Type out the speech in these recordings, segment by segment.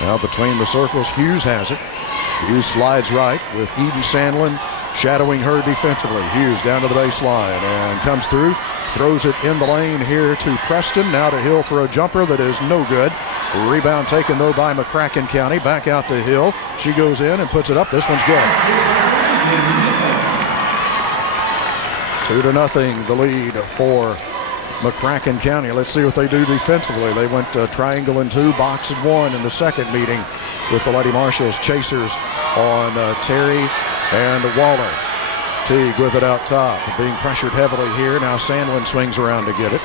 Now between the circles, Hughes has it. Hughes slides right with Eden Sandlin shadowing her defensively. Hughes down to the baseline and comes through. Throws it in the lane here to Preston. Now to Hill for a jumper that is no good. Rebound taken, though, by McCracken County. Back out to Hill. She goes in and puts it up. This one's good. 2-0, the lead for McCracken County. Let's see what they do defensively. They went triangle and 2, box and 1 in the second meeting with the Lady Marshals chasers on Terry and Waller. Teague with it out top, being pressured heavily here. Now Sandlin swings around to get it.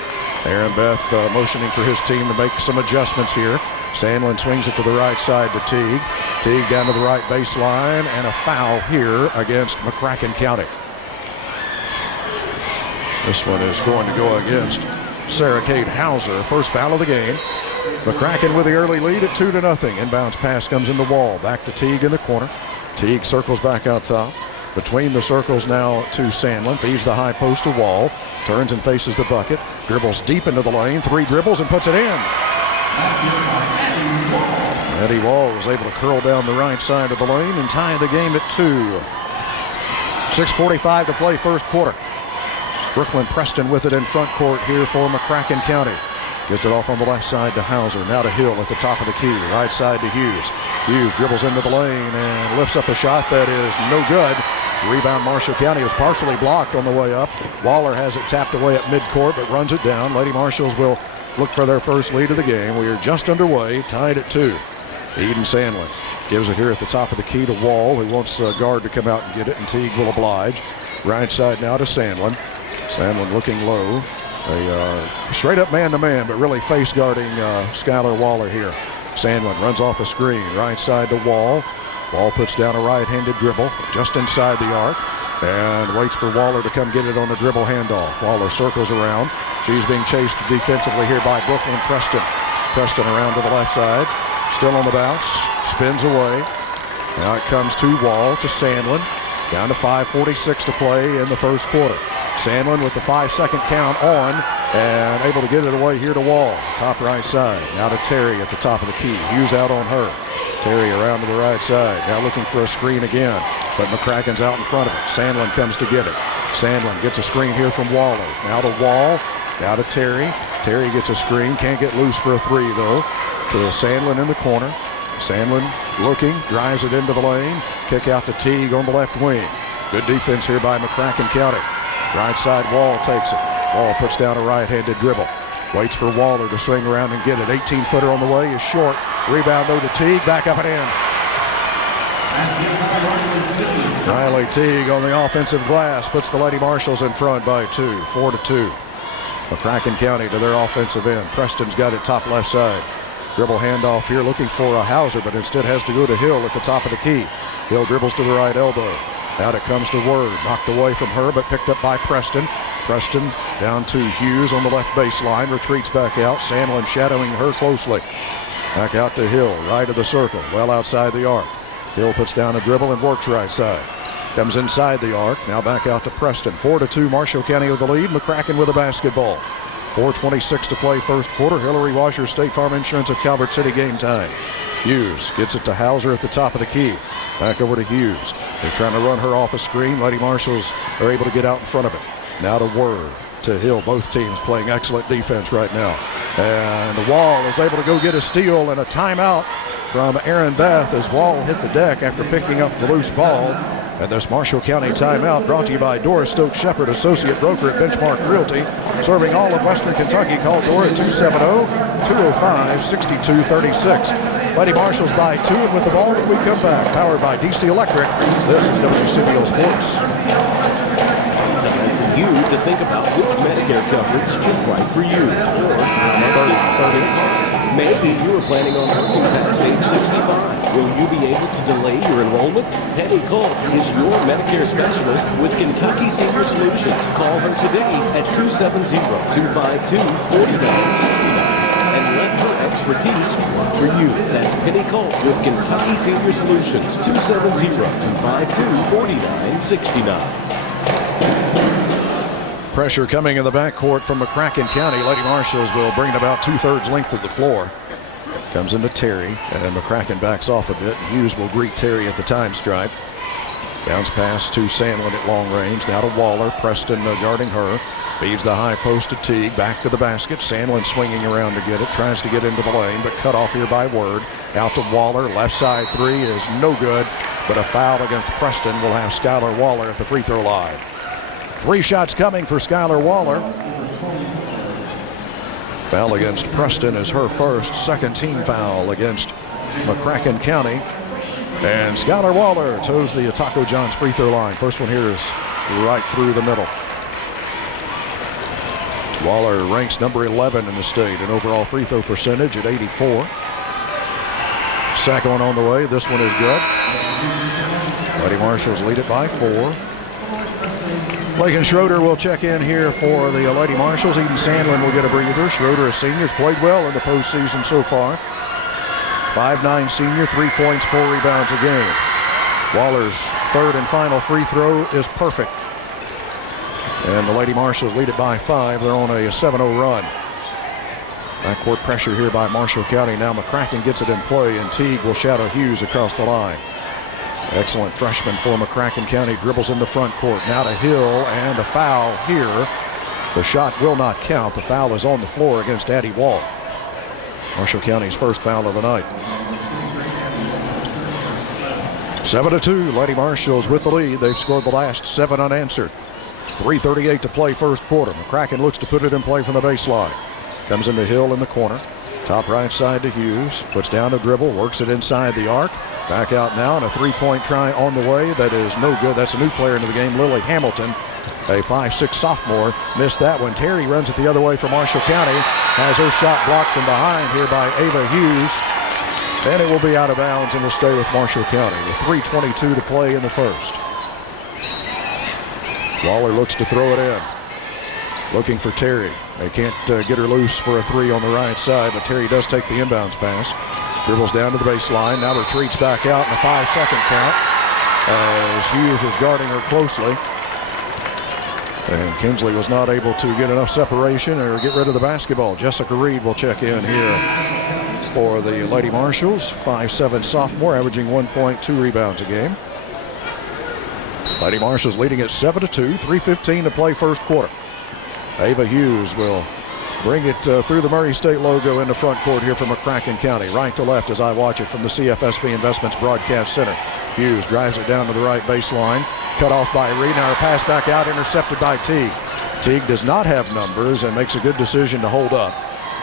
Aaron Beth motioning for his team to make some adjustments here. Sandlin swings it to the right side to Teague. Teague down to the right baseline, and a foul here against McCracken County. This one is going to go against Sarah Kate Hauser. First foul of the game. McCracken with the early lead at 2-0. Inbounds pass comes in the wall. Back to Teague in the corner. Teague circles back out top. Between the circles now to Sandlin. Feeds the high post to Wall. Turns and faces the bucket. Dribbles deep into the lane. 3 dribbles and puts it in. Eddie Wall was able to curl down the right side of the lane and tie the game at 2. 6:45 to play first quarter. Brooklyn Preston with it in front court here for McCracken County. Gets it off on the left side to Hauser. Now to Hill at the top of the key. Right side to Hughes. Hughes dribbles into the lane and lifts up a shot that is no good. Rebound Marshall County is partially blocked on the way up. Waller has it tapped away at midcourt but runs it down. Lady Marshals will look for their first lead of the game. We are just underway, tied at 2. Eden Sandlin gives it here at the top of the key to Wall, who wants a guard to come out and get it, and Teague will oblige. Right side now to Sandlin. Sandlin looking low. A straight up man-to-man, but really face guarding Skylar Waller here. Sandlin runs off a screen. Right side to Wall. Wall puts down a right-handed dribble just inside the arc and waits for Waller to come get it on the dribble handoff. Waller circles around. She's being chased defensively here by Brooklyn Preston. Preston around to the left side. Still on the bounce. Spins away. Now it comes to Wall to Sandlin. Down to 5:46 to play in the first quarter. Sandlin with the 5-second count on and able to get it away here to Wall. Top right side. Now to Terry at the top of the key. Hughes out on her. Terry around to the right side. Now looking for a screen again. But McCracken's out in front of it. Sandlin comes to get it. Sandlin gets a screen here from Waller. Now to Wall. Now to Terry. Terry gets a screen. Can't get loose for a 3 though. To Sandlin in the corner. Sandlin looking. Drives it into the lane. Kick out to Teague on the left wing. Good defense here by McCracken County. Right side Wall takes it. Wall puts down a right-handed dribble. Waits for Waller to swing around and get it. 18-footer on the way is short. Rebound though to Teague. Back up and in. Riley Teague on the offensive glass puts the Lady Marshals in front by 2. 4-2. McCracken County to their offensive end. Preston's got it top left side. Dribble handoff here looking for a Hauser, but instead has to go to Hill at the top of the key. Hill dribbles to the right elbow. Out it comes to Word. Knocked away from her, but picked up by Preston. Preston down to Hughes on the left baseline. Retreats back out. Sandlin shadowing her closely. Back out to Hill, right of the circle, well outside the arc. Hill puts down a dribble and works right side. Comes inside the arc. Now back out to Preston. 4-2, Marshall County with the lead. McCracken with a basketball. 4:26 to play first quarter. Hillary Washer, State Farm Insurance of Calvert City, game time. Hughes gets it to Hauser at the top of the key. Back over to Hughes. They're trying to run her off a screen. Lady Marshals are able to get out in front of it. Now to Word, to Hill. Both teams playing excellent defense right now. And Wall is able to go get a steal and a timeout from Aaron Beth as Wall hit the deck after picking up the loose ball. And this Marshall County timeout brought to you by Doris Stokes Shepherd, associate broker at Benchmark Realty, serving all of Western Kentucky. Call Dora at 270-205-6236. Lady Marshals by 2, and with the ball when we come back, powered by DC Electric. This is WCBL Sports. Time for you to think about which Medicare coverage is right for you. Maybe you were planning on working past age 65. Will you be able to delay your enrollment? Penny Colt is your Medicare specialist with Kentucky Senior Solutions. Call her today at 270-252-4969 and let her expertise work for you. That's Penny Colt with Kentucky Senior Solutions. 270-252-4969. Pressure coming in the backcourt from McCracken County. Lady Marshals will bring it about 2/3 length of the floor. Comes into Terry, and McCracken backs off a bit. Hughes will greet Terry at the time stripe. Bounce pass to Sandlin at long range. Now to Waller. Preston guarding her. Feeds the high post to Teague. Back to the basket. Sandlin swinging around to get it. Tries to get into the lane, but cut off here by Word. Out to Waller. Left side three is no good, but a foul against Preston will have Skylar Waller at the free throw line. 3 shots coming for Skylar Waller. Foul against Preston is her first, second team foul against McCracken County. And Skylar Waller toes the Taco John's free throw line. First one here is right through the middle. Waller ranks number 11 in the state in overall free throw percentage at 84. Second one on the way. This one is good. Lady Marshals lead it by 4. Lakin Schroeder will check in here for the Lady Marshals. Eden Sandlin will get a breather. Schroeder, a senior, has played well in the postseason so far. 5'9" senior, 3 points, 4 rebounds a game. Waller's third and final free throw is perfect. And the Lady Marshals lead it by 5. They're on a 7-0 run. Backcourt pressure here by Marshall County. Now McCracken gets it in play, and Teague will shadow Hughes across the line. Excellent freshman for McCracken County. Dribbles in the front court. Now to Hill, and a foul here. The shot will not count. The foul is on the floor against Addie Wall. Marshall County's first foul of the night. 7-2. Lady Marshals with the lead. They've scored the last 7 unanswered. 3:38 to play first quarter. McCracken looks to put it in play from the baseline. Comes into Hill in the corner. Top right side to Hughes. Puts down a dribble. Works it inside the arc. Back out now, and a 3-point try on the way. That is no good. That's a new player into the game, Lily Hamilton, a 5'6" sophomore. Missed that one. Terry runs it the other way for Marshall County. Has her shot blocked from behind here by Ava Hughes. And it will be out of bounds and will stay with Marshall County with 3:22 to play in the first. Waller looks to throw it in. Looking for Terry. They can't get her loose for a 3 on the right side, but Terry does take the inbounds pass. Dribbles down to the baseline. Now retreats back out in a 5-second count as Hughes is guarding her closely. And Kenzlee was not able to get enough separation or get rid of the basketball. Jessica Reed will check in here for the Lady Marshals. 5'7" sophomore, averaging 1.2 rebounds a game. Lady Marshals leading at 7-2. 3:15 to play first quarter. Ava Hughes will bring it through the Murray State logo into front court here from McCracken County. Right to left as I watch it from the CFSB Investments Broadcast Center. Hughes drives it down to the right baseline. Cut off by Reed. Now her pass back out, intercepted by Teague. Teague does not have numbers and makes a good decision to hold up.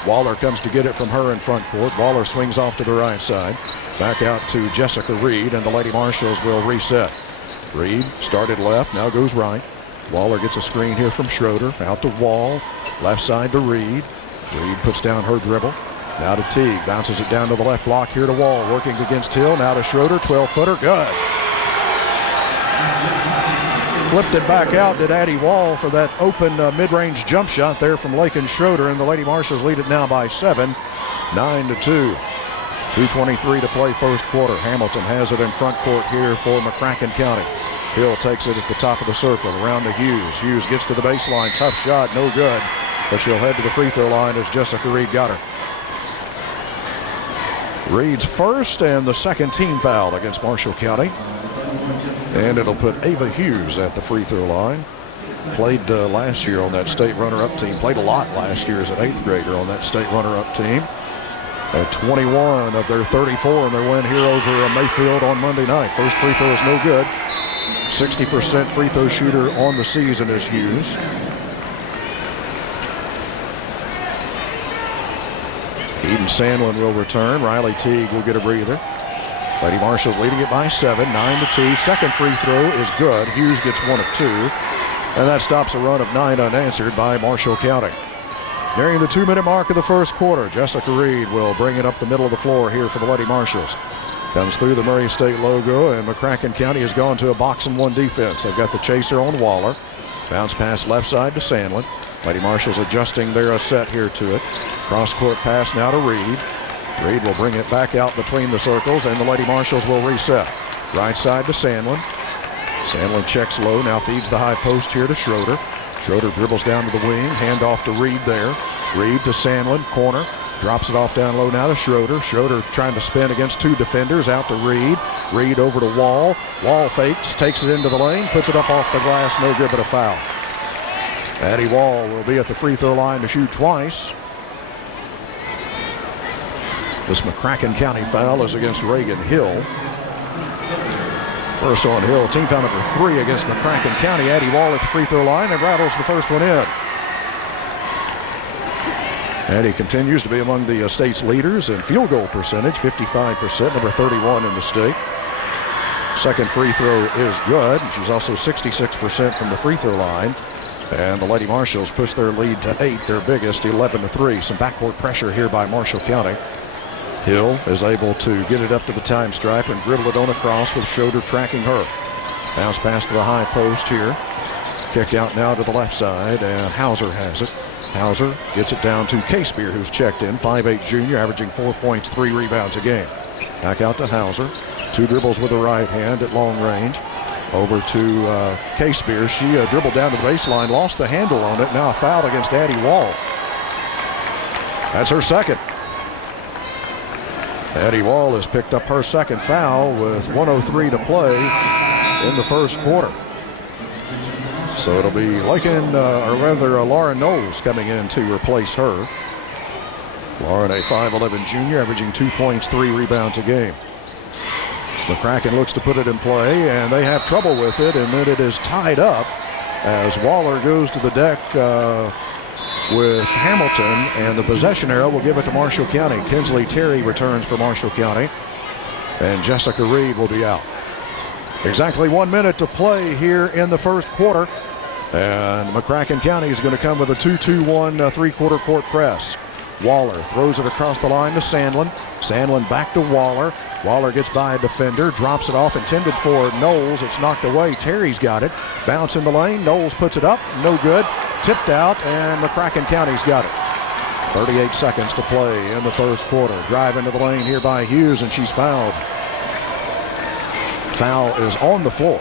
Waller comes to get it from her in front court. Waller swings off to the right side. Back out to Jessica Reed, and the Lady Marshals will reset. Reed started left, now goes right. Waller gets a screen here from Schroeder. Out to Wall. Left side to Reed. Reed puts down her dribble. Now to Teague. Bounces it down to the left block here to Wall. Working against Hill. Now to Schroeder. 12-footer. Good. Flipped it back out. Did Addie Wall for that open mid-range jump shot there from Lakin Schroeder. And the Lady Marshals lead it now by 7. 9-2. 2:23 to play first quarter. Hamilton has it in front court here for McCracken County. Hill takes it at the top of the circle, around to Hughes. Hughes gets to the baseline, tough shot, no good. But she'll head to the free throw line as Jessica Reed got her. Reed's first and the second team foul against Marshall County. And it'll put Ava Hughes at the free throw line. Played last year on that state runner-up team. Played a lot last year as an 8th grader on that state runner-up team. At 21 of their 34 in their win here over Mayfield on Monday night. First free throw is no good. 60% free throw shooter on the season is Hughes. Eden Sandlin will return. Riley Teague will get a breather. Lady Marshals leading it by 7, 9-2. Second free throw is good. Hughes gets 1 of 2. And that stops a run of 9 unanswered by Marshall County. Nearing the 2-minute mark of the first quarter, Jessica Reed will bring it up the middle of the floor here for the Lady Marshals. Comes through the Murray State logo, and McCracken County has gone to a box-and-1 defense. They've got the chaser on Waller. Bounce pass left side to Sandlin. Lady Marshals adjusting their set here to it. Cross-court pass now to Reed. Reed will bring it back out between the circles, and the Lady Marshals will reset. Right side to Sandlin. Sandlin checks low, now feeds the high post here to Schroeder. Schroeder dribbles down to the wing, hand off to Reed there. Reed to Sandlin, corner. Drops it off down low now to Schroeder. Schroeder trying to spin against two defenders. Out to Reed. Reed over to Wall. Wall fakes, takes it into the lane, puts it up off the glass. No good, but a foul. Addie Wall will be at the free throw line to shoot twice. This McCracken County foul is against Reagan Hill. First on Hill, team foul number 3 against McCracken County. Addie Wall at the free throw line and rattles the first one in. Addie continues to be among the state's leaders in field goal percentage, 55%, number 31 in the state. Second free throw is good. She's also 66% from the free throw line. And the Lady Marshals push their lead to 8, their biggest, 11-3. Some backcourt pressure here by Marshall County. Hill is able to get it up to the time stripe and dribble it on across with Schroeder tracking her. Bounce pass to the high post here. Kick out now to the left side, and Hauser has it. Hauser gets it down to Casebier, who's checked in, 5'8" junior, averaging 4 points, 3 rebounds a game. Back out to Hauser. 2 dribbles with the right hand at long range. Over to Casebier. She dribbled down to the baseline, lost the handle on it. Now a foul against Addie Wall. That's her second. Addie Wall has picked up her second foul with 1:03 to play in the first quarter. So it'll be Lauren Knowles coming in to replace her. Lauren, a 5'11" junior, averaging 2 points, 3 rebounds a game. McCracken looks to put it in play, and they have trouble with it, and then it is tied up as Waller goes to the deck with Hamilton, and the possession arrow will give it to Marshall County. Kenzlee Terry returns for Marshall County, and Jessica Reed will be out. Exactly 1 minute to play here in the first quarter, and McCracken County is going to come with a 2-2-1 three-quarter court press. Waller throws it across the line to Sandlin. Sandlin back to Waller. Waller gets by a defender, drops it off, intended for Knowles. It's knocked away. Terry's got it. Bounce in the lane. Knowles puts it up. No good. Tipped out, and McCracken County's got it. 38 seconds to play in the first quarter. Drive into the lane here by Hughes, and she's fouled. Foul is on the floor.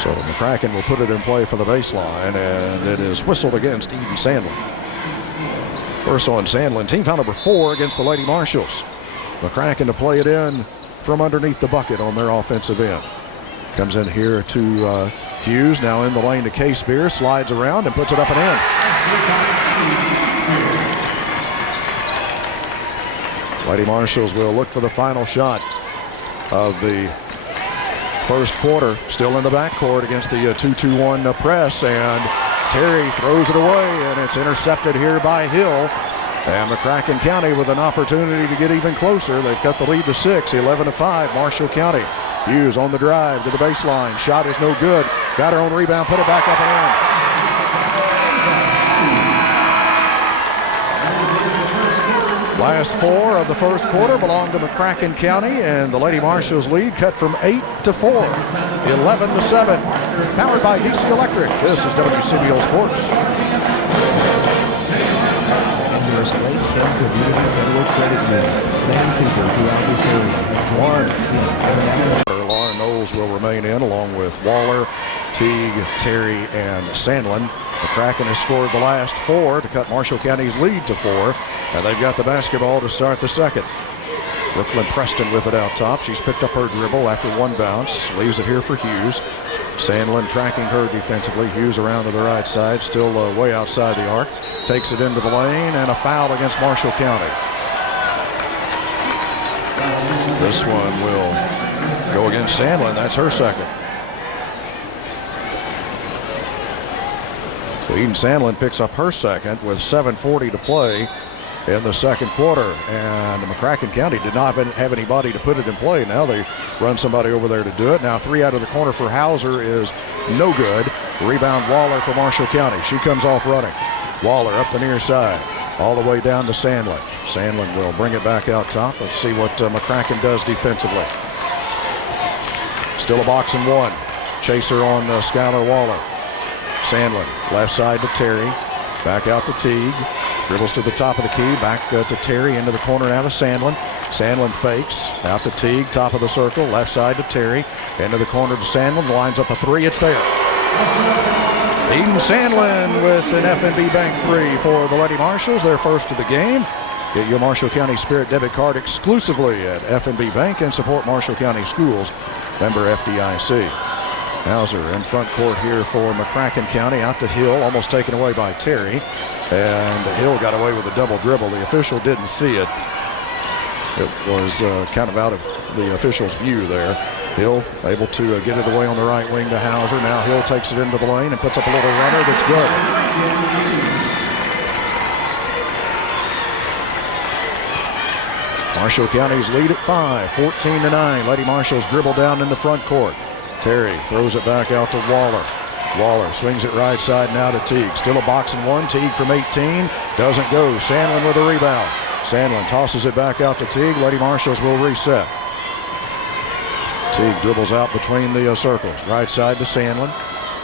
So McCracken will put it in play for the baseline, and it is whistled against Eden Sandlin. First on Sandlin, team foul number 4 against the Lady Marshals. McCracken to play it in from underneath the bucket on their offensive end. Comes in here to Hughes, now in the lane to Casebier, slides around and puts it up and in. Lady Marshals will look for the final shot of the first quarter. Still in the backcourt against the 2-2-1 press, and Terry throws it away, and it's intercepted here by Hill. And McCracken County with an opportunity to get even closer. They've cut the lead to 6, 11-5, Marshall County. Hughes on the drive to the baseline. Shot is no good. Got her own rebound, put it back up and in. Last 4 of the first quarter belong to McCracken County, and the Lady Marshals lead cut from 8 to 4, 11-7. Powered by DC Electric. This is WCBL Sports. Federal Credit Union, Vancouver throughout this area. Lauren Knowles will remain in along with Waller, Teague, Terry, and Sandlin. McCracken has scored the last 4 to cut Marshall County's lead to 4, and they've got the basketball to start the second. Brooklyn Preston with it out top. She's picked up her dribble after 1 bounce. Leaves it here for Hughes. Sandlin tracking her defensively. Hughes around to the right side, still way outside the arc. Takes it into the lane, and a foul against Marshall County. This one will go against Sandlin. That's her second. So Eden Sandlin picks up her second with 7:40 to play in the second quarter, and McCracken County did not have anybody to put it in play. Now they run somebody over there to do it. Now 3 out of the corner for Hauser is no good. Rebound Waller for Marshall County. She comes off running. Waller up the near side, all the way down to Sandlin. Sandlin will bring it back out top. Let's see what McCracken does defensively. Still a box and 1. Chaser on Skylar Waller. Sandlin left side to Terry. Back out to Teague. Dribbles to the top of the key, back to Terry, into the corner now to Sandlin. Sandlin fakes, out to Teague, top of the circle, left side to Terry, into the corner to Sandlin, lines up a 3, it's there. Eden Sandlin with an F&B Bank 3 for the Lady Marshals, their first of the game. Get your Marshall County Spirit debit card exclusively at F&B Bank and support Marshall County Schools, member FDIC. Hauser in front court here for McCracken County, out to Hill, almost taken away by Terry. And Hill got away with a double dribble. The official didn't see it. It was kind of out of the official's view there. Hill able to get it away on the right wing to Hauser. Now Hill takes it into the lane and puts up a little runner that's good. Marshall County's lead at 5, 14-9. Lady Marshals dribble down in the front court. Terry throws it back out to Waller. Waller swings it right side now to Teague. Still a box and one. Teague from 18. Doesn't go. Sandlin with a rebound. Sandlin tosses it back out to Teague. Lady Marshals will reset. Teague dribbles out between the circles. Right side to Sandlin.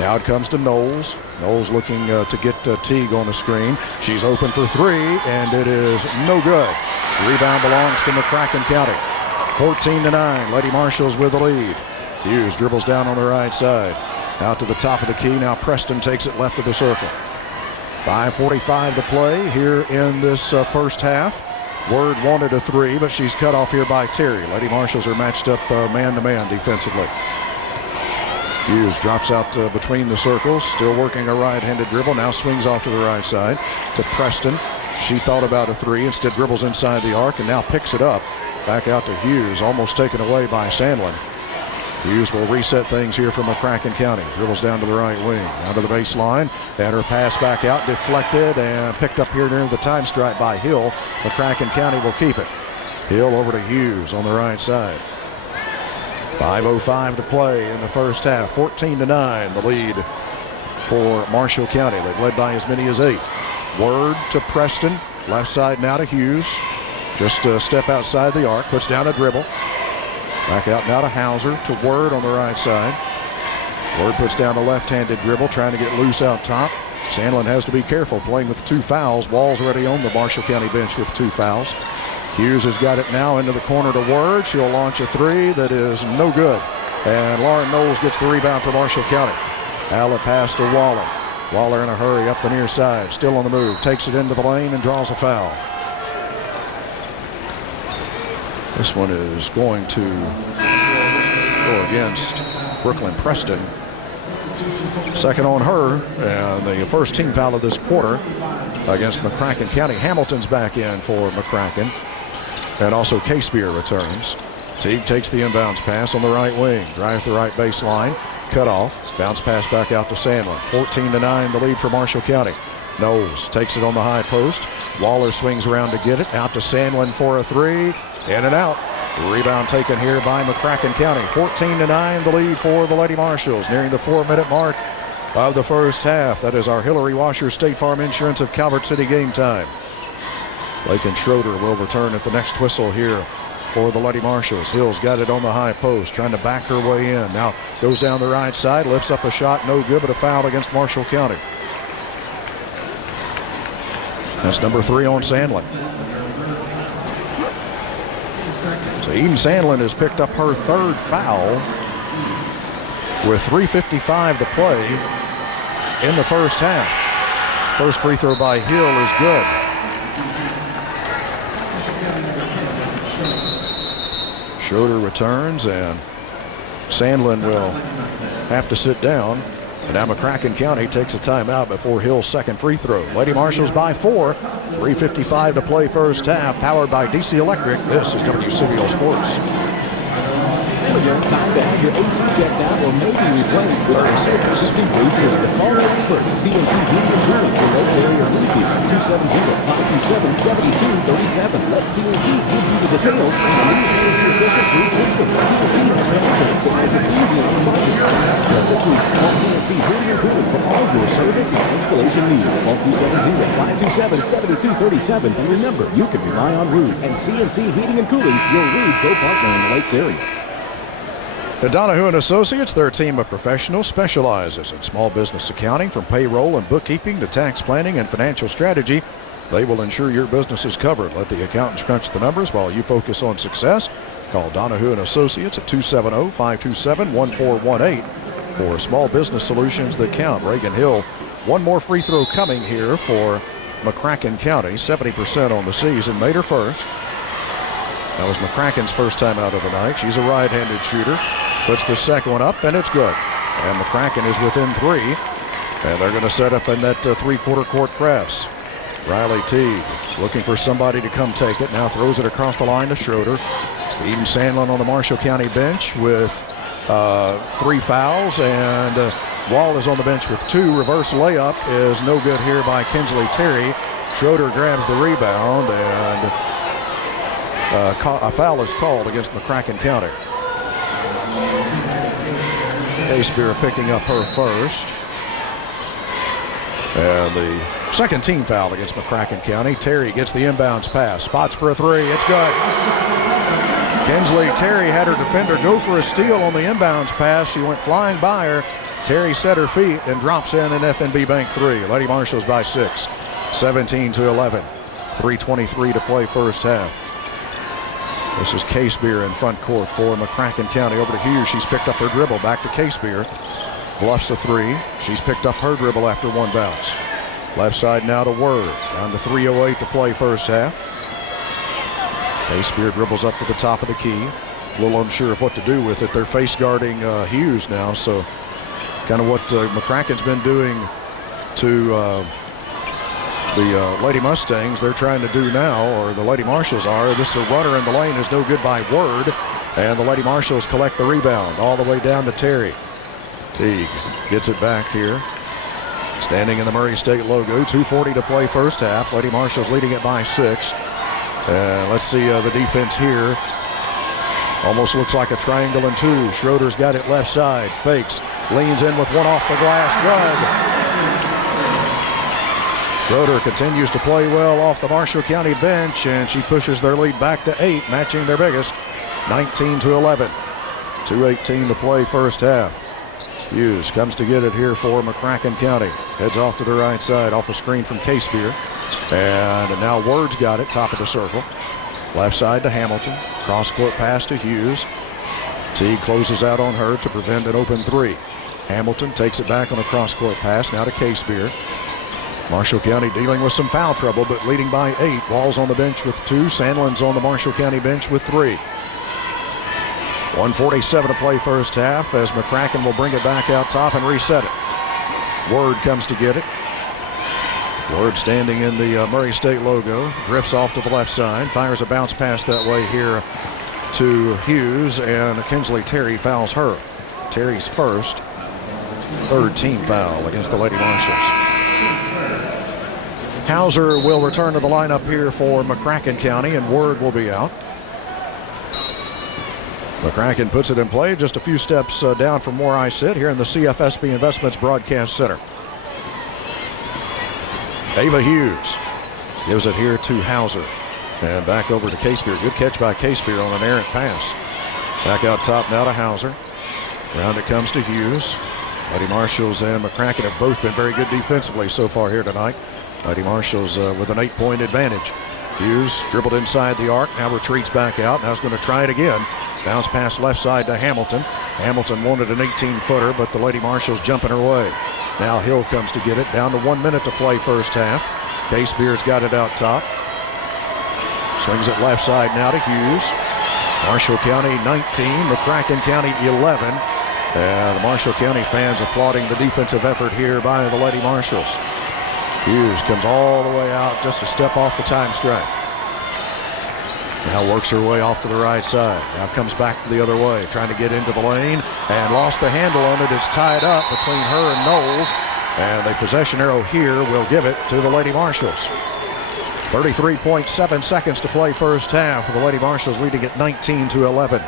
Now it comes to Knowles. Knowles looking to get Teague on the screen. She's open for three, and it is no good. Rebound belongs to McCracken County. 14-9. Lady Marshals with the lead. Hughes dribbles down on the right side. Out to the top of the key. Now Preston takes it left of the circle. 5:45 to play here in this first half. Word wanted a three, but she's cut off here by Terry. Lady Marshals are matched up man-to-man defensively. Hughes drops out between the circles, still working a right-handed dribble. Now swings off to the right side to Preston. She thought about a three, instead dribbles inside the arc, and now picks it up. Back out to Hughes, almost taken away by Sandlin. Hughes will reset things here from McCracken County. Dribbles down to the right wing, down to the baseline, and her pass back out, deflected and picked up here near the time stripe by Hill. McCracken County will keep it. Hill over to Hughes on the right side. 5:05 to play in the first half. 14-9, the lead for Marshall County. They've led by as many as 8. Word to Preston, left side now to Hughes. Just a step outside the arc, puts down a dribble. Back out now to Hauser, to Word on the right side. Word puts down a left-handed dribble, trying to get loose out top. Sandlin has to be careful, playing with 2 fouls. Wall's already on the Marshall County bench with 2 fouls. Hughes has got it now into the corner to Word. She'll launch a three that is no good. And Lauren Knowles gets the rebound for Marshall County. Outlet pass to Waller. Waller in a hurry up the near side, still on the move. Takes it into the lane and draws a foul. This one is going to go against Brooklyn Preston. Second on her, and the first team foul of this quarter against McCracken County. Hamilton's back in for McCracken, and also Casebier returns. Teague takes the inbounds pass on the right wing, drives the right baseline, cut off, bounce pass back out to Sandlin. 14-9, the lead for Marshall County. Knowles takes it on the high post. Waller swings around to get it, out to Sandlin for a three. In and out. The rebound taken here by McCracken County. 14-9, the lead for the Lady Marshals, nearing the 4-minute mark of the first half. That is our Hillary Washer State Farm Insurance of Calvert City game time. Lakin Schroeder will return at the next whistle here for the Lady Marshals. Hill's got it on the high post, trying to back her way in. Now goes down the right side, lifts up a shot, no good, but a foul against Marshall County. That's number 3 on Sandlin. So Eden Sandlin has picked up her 3rd foul with 3:55 to play in the first half. First free throw by Hill is good. Schroeder returns, and Sandlin will have to sit down. And now McCracken County takes a timeout before Hill's second free throw. Lady Marshals by 4. 3:55 to play first half. Powered by DC Electric. This is WCBL Sports. Time to have your AC checked out or maybe replaced with our CNC Boot System. Call our expert, CNC Heating and Cooling for Lakes Area Roofing, 270-527-7237. Let CNC give you the details on a new efficient boot system. CNC has management to make it easy on the budget. Call CNC Heating and Cooling for all your service and installation needs. Call 270-527-7237. And remember, you can rely on Rude and CNC Heating and Cooling, your Rude co-partner in the Lakes area. The Donahue & Associates, their team of professionals, specializes in small business accounting, from payroll and bookkeeping to tax planning and financial strategy. They will ensure your business is covered. Let the accountants crunch the numbers while you focus on success. Call Donahue & Associates at 270-527-1418. for small business solutions that count. Reagan Hill, one more free throw coming here for McCracken County. 70% on the season, made her first. That was McCracken's first time out of the night. She's a right-handed shooter. Puts the second one up, and it's good. And McCracken is within 3. And they're going to set up in that three-quarter court press. Riley Teague looking for somebody to come take it. Now throws it across the line to Schroeder. Eden Sandlin on the Marshall County bench with 3 fouls. And Wall is on the bench with 2. Reverse layup is no good here by Kenzlee Terry. Schroeder grabs the rebound, and a foul is called against McCracken County. Casebier picking up her first. And the second team foul against McCracken County. Terry gets the inbounds pass. Spots for a 3. It's good. Kenzlee Terry had her defender go for a steal on the inbounds pass. She went flying by her. Terry set her feet and drops in an FNB Bank 3. Lady Marshals by 6. 17-11. 3:23 to play first half. This is Casebier in front court for McCracken County. Over to Hughes. She's picked up her dribble. Back to Casebier. Bluffs a 3. She's picked up her dribble after 1 bounce. Left side now to Word. Down to 3:08 to play first half. Casebier dribbles up to the top of the key. A little unsure of what to do with it. They're face guarding Hughes now, so kind of what McCracken's been doing to the Lady Mustangs, they're trying to do now, or the Lady Marshals are. This runner in the lane is no good by Word, and the Lady Marshals collect the rebound all the way down to Terry. Teague gets it back here. Standing in the Murray State logo. 2:40 to play first half. Lady Marshals leading it by 6. And let's see the defense here. Almost looks like a triangle and 2. Schroeder's got it left side. Fakes. Leans in with 1 off the glass. Good. Schroeder continues to play well off the Marshall County bench, and she pushes their lead back to 8, matching their biggest. 19-11. 2:18 to play first half. Hughes comes to get it here for McCracken County. Heads off to the right side off a screen from Casebier. And now Word's got it, top of the circle. Left side to Hamilton. Cross-court pass to Hughes. Teague closes out on her to prevent an open 3. Hamilton takes it back on a cross-court pass, now to Casebier. Marshall County dealing with some foul trouble, but leading by 8. Wall's on the bench with 2. Sandlin's on the Marshall County bench with 3. 1:47 to play first half as McCracken will bring it back out top and reset it. Word comes to get it. Word standing in the Murray State logo. Drifts off to the left side. Fires a bounce pass that way here to Hughes, and Kenzlee Terry fouls her. Terry's first. 3rd team foul against the Lady Marshals. Hauser will return to the lineup here for McCracken County, and Word will be out. McCracken puts it in play just a few steps down from where I sit here in the CFSB Investments Broadcast Center. Ava Hughes gives it here to Hauser. And back over to Casebier. Good catch by Casebier on an errant pass. Back out top now to Hauser. Round it comes to Hughes. Lady Marshals and McCracken have both been very good defensively so far here tonight. Lady Marshals with an 8-point advantage. Hughes dribbled inside the arc, now retreats back out. Now he's going to try it again. Bounce pass left side to Hamilton. Hamilton wanted an 18-footer, but the Lady Marshals jumping her way. Now Hill comes to get it. Down to 1 minute to play first half. Casebier's got it out top. Swings it left side now to Hughes. Marshall County 19, McCracken County 11. And the Marshall County fans applauding the defensive effort here by the Lady Marshals. Hughes comes all the way out, just a step off the time strike. Now works her way off to the right side. Now comes back the other way, trying to get into the lane, and lost the handle on it. It's tied up between her and Knowles, and the possession arrow here will give it to the Lady Marshals. 33.7 seconds to play first half, with the Lady Marshals leading at 19-11.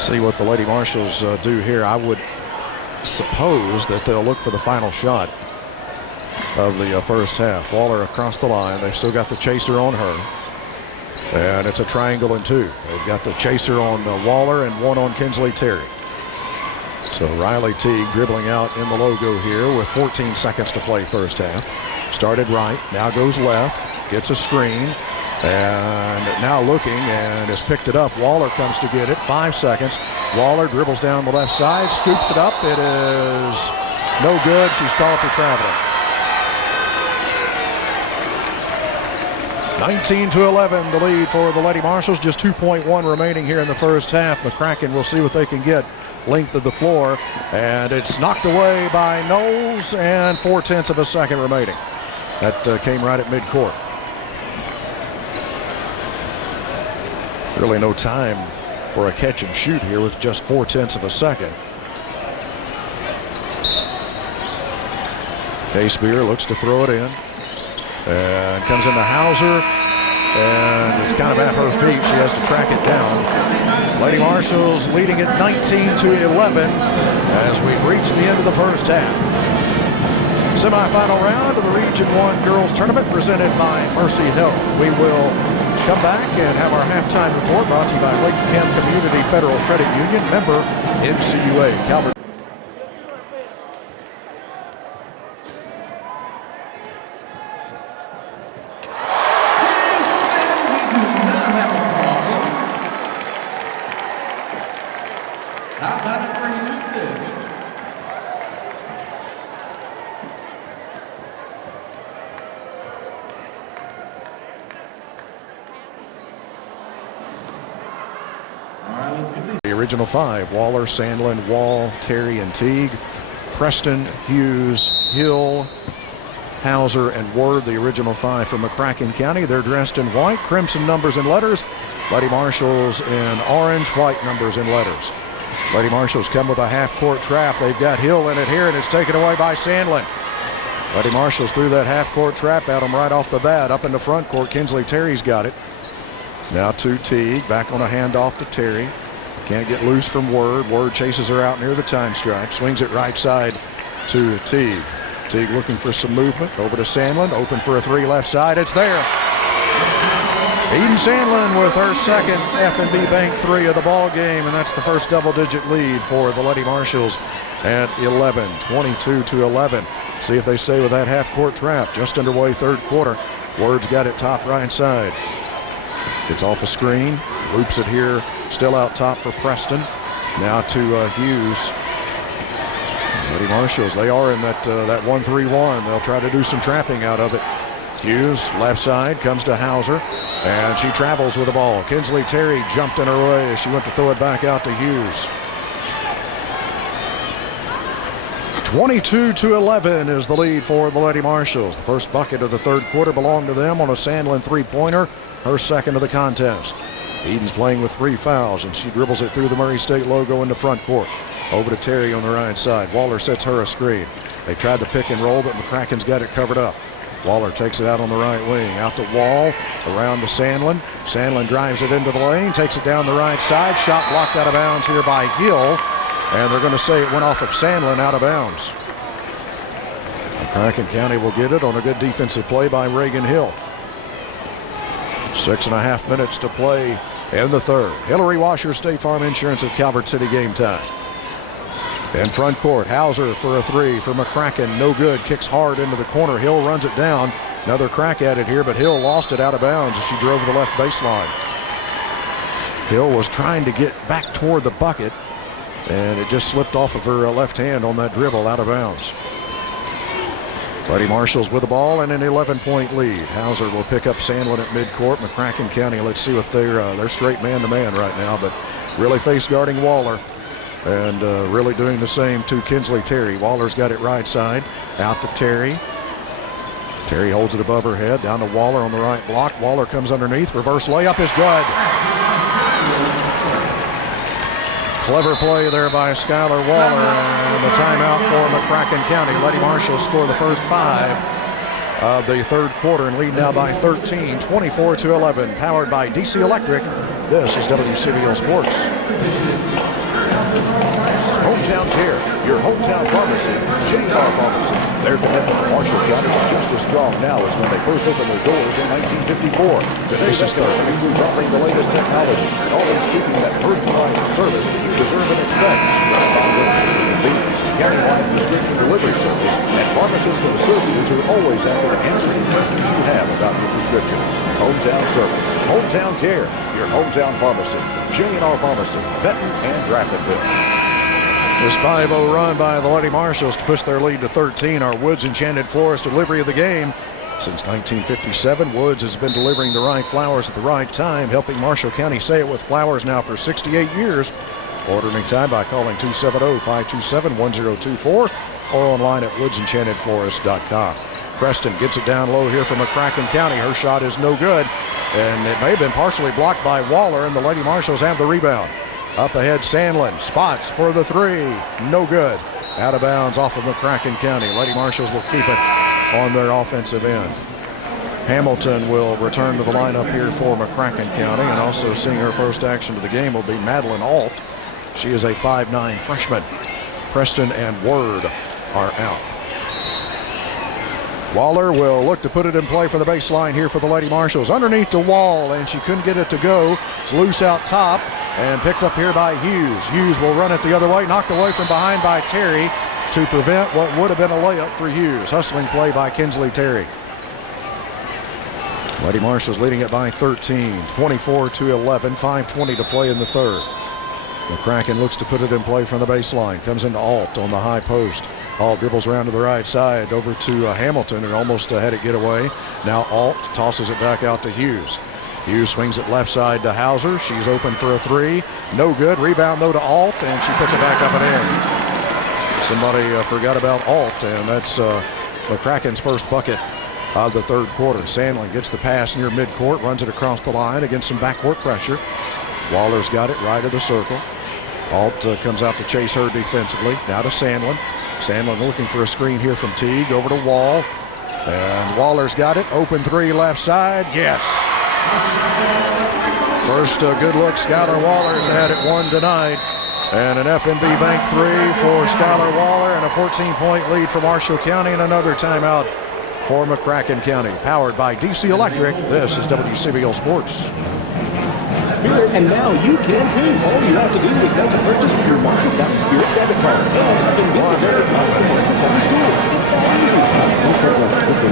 See what the Lady Marshals do here. I would suppose that they'll look for the final shot of the first half. Waller across the line. They've still got the chaser on her. And it's a triangle and 2. They've got the chaser on Waller and 1 on Kenzlee Terry. So Riley Teague dribbling out in the logo here with 14 seconds to play first half. Started right, now goes left, gets a screen, and now looking and has picked it up. Waller comes to get it, 5 seconds. Waller dribbles down the left side, scoops it up. It is no good. She's called for traveling. 19-11, the lead for the Lady Marshals. Just 2.1 remaining here in the first half. McCracken will see what they can get. Length of the floor, and it's knocked away by Knowles, and 0.4 of a second remaining. That came right at midcourt. Really no time for a catch and shoot here with just 0.4 of a second. Casebier looks to throw it in. And comes into Hauser, and it's kind of at her feet. She has to track it down. Lady Marshals leading it 19-11 as we've reached the end of the first half. Semifinal round of the Region 1 Girls Tournament presented by Mercy Health. We will come back and have our halftime report brought to you by Lake Camp Community Federal Credit Union, member NCUA. Calvert. The original five: Waller, Sandlin, Wall, Terry, and Teague. Preston, Hughes, Hill, Hauser, and Ward, the original five from McCracken County. They're dressed in white, crimson numbers and letters. Lady Marshals in orange, white numbers and letters. Lady Marshals come with a half-court trap. They've got Hill in it here, and it's taken away by Sandlin. Lady Marshals threw that half-court trap at them right off the bat. Up in the front court, Kenzlee Terry's got it. Now to Teague, back on a handoff to Terry. Can't get loose from Word. Word chases her out near the time stripe. Swings it right side to Teague. Teague looking for some movement. Over to Sandlin. Open for a three left side. It's there. Eden Sandlin with her second F&B Bank three of the ball game, and that's the first double-digit lead for the Lady Marshals at 11, 22-11. See if they stay with that half-court trap. Just underway third quarter. Word's got it top right side. Gets off a screen, loops it here, still out top for Preston. Now to Hughes. Lady Marshals, they are in that 1-3-1. They'll try to do some trapping out of it. Hughes, left side, comes to Hauser, and she travels with the ball. Kenzlee Terry jumped in her way as she went to throw it back out to Hughes. 22-11 is the lead for the Lady Marshals. The first bucket of the third quarter belonged to them on a Sandlin three-pointer, her second of the contest. Eden's playing with 3 fouls, and she dribbles it through the Murray State logo into front court. Over to Terry on the right side. Waller sets her a screen. They tried to pick and roll, but McCracken's got it covered up. Waller takes it out on the right wing. Out to Wall, around to Sandlin. Sandlin drives it into the lane, takes it down the right side. Shot blocked out of bounds here by Hill, and they're going to say it went off of Sandlin out of bounds. McCracken County will get it on a good defensive play by Reagan Hill. 6.5 minutes to play in the third. Hillary Washer, State Farm Insurance at Calvert City, game time. In front court, Hauser for a three for McCracken. No good. Kicks hard into the corner. Hill runs it down. Another crack at it here, but Hill lost it out of bounds as she drove to the left baseline. Hill was trying to get back toward the bucket, and it just slipped off of her left hand on that dribble out of bounds. Lady Marshals with the ball and an 11-point lead. Hauser will pick up Sandlin at midcourt. McCracken County, let's see what they're straight man-to-man right now, but really face guarding Waller and really doing the same to Kenzlee Terry. Waller's got it right side. Out to Terry. Terry holds it above her head. Down to Waller on the right block. Waller comes underneath. Reverse layup is good. Clever play there by Skylar Waller, and the timeout for McCracken County. Lady Marshals score the first 5 of the third quarter and lead now by 13, 24-11. Powered by DC Electric. This is WCBL Sports. Hometown Care, your hometown pharmacy, City Bar Pharmacy. Their commitment to Marshall County is just as strong now as when they first opened their doors in 1954. Today's third includes offering the latest technology and always keeping that personalized service you deserve and expect. Convenience. countywide prescription delivery service, and pharmacists and associates are always after answering questions you have about your prescriptions. Hometown service, hometown care, your hometown pharmacy, J&R Pharmacy, Benton and Graftonville. This 5-0 run by the Lady Marshals to push their lead to 13. Our Woods Enchanted Florist delivery of the game. Since 1957, Woods has been delivering the right flowers at the right time, helping Marshall County say it with flowers now for 68 years. Order anytime by calling 270-527-1024 or online at woodsenchantedflorist.com. Preston gets it down low here from McCracken County. Her shot is no good, and it may have been partially blocked by Waller, and the Lady Marshals have the rebound. Up ahead, Sandlin spots for the three. No good. Out of bounds off of McCracken County. Lady Marshals will keep it on their offensive end. Hamilton will return to the lineup here for McCracken County, and also seeing her first action of the game will be Madeline Alt. She is a 5'9" freshman. Preston and Word are out. Waller will look to put it in play for the baseline here for the Lady Marshals. Underneath the wall, and she couldn't get it to go. It's loose out top and picked up here by Hughes. Hughes will run it the other way, knocked away from behind by Terry to prevent what would have been a layup for Hughes. Hustling play by Kenzlee Terry. Lady Marshals leading it by 13, 24-11, 5:20 to play in the third. McCracken looks to put it in play from the baseline. Comes into Alt on the high post. Alt dribbles around to the right side over to Hamilton, and almost had it get away. Now Alt tosses it back out to Hughes. Hughes swings it left side to Hauser. She's open for a three. No good. Rebound though to Alt, and she puts it back up and in. Somebody forgot about Alt, and that's McCracken's first bucket of the third quarter. Sandlin gets the pass near midcourt, runs it across the line against some backcourt pressure. Waller's got it right of the circle. Alt comes out to chase her defensively. Now to Sandlin. Sandlin looking for a screen here from Teague. Over to Wall. And Waller's got it. Open three left side. Yes. First good look. Skylar Waller's had it one tonight. And an FNB Bank three for Skylar Waller, and a 14-point lead for Marshall County, and another timeout for McCracken County. Powered by DC Electric, this is WCBL Sports. And now you can too. All you have to do is make a purchase with your Marshall County Spirit debit card. So you can get the debit card from Marshall County Schools. It's that easy. With your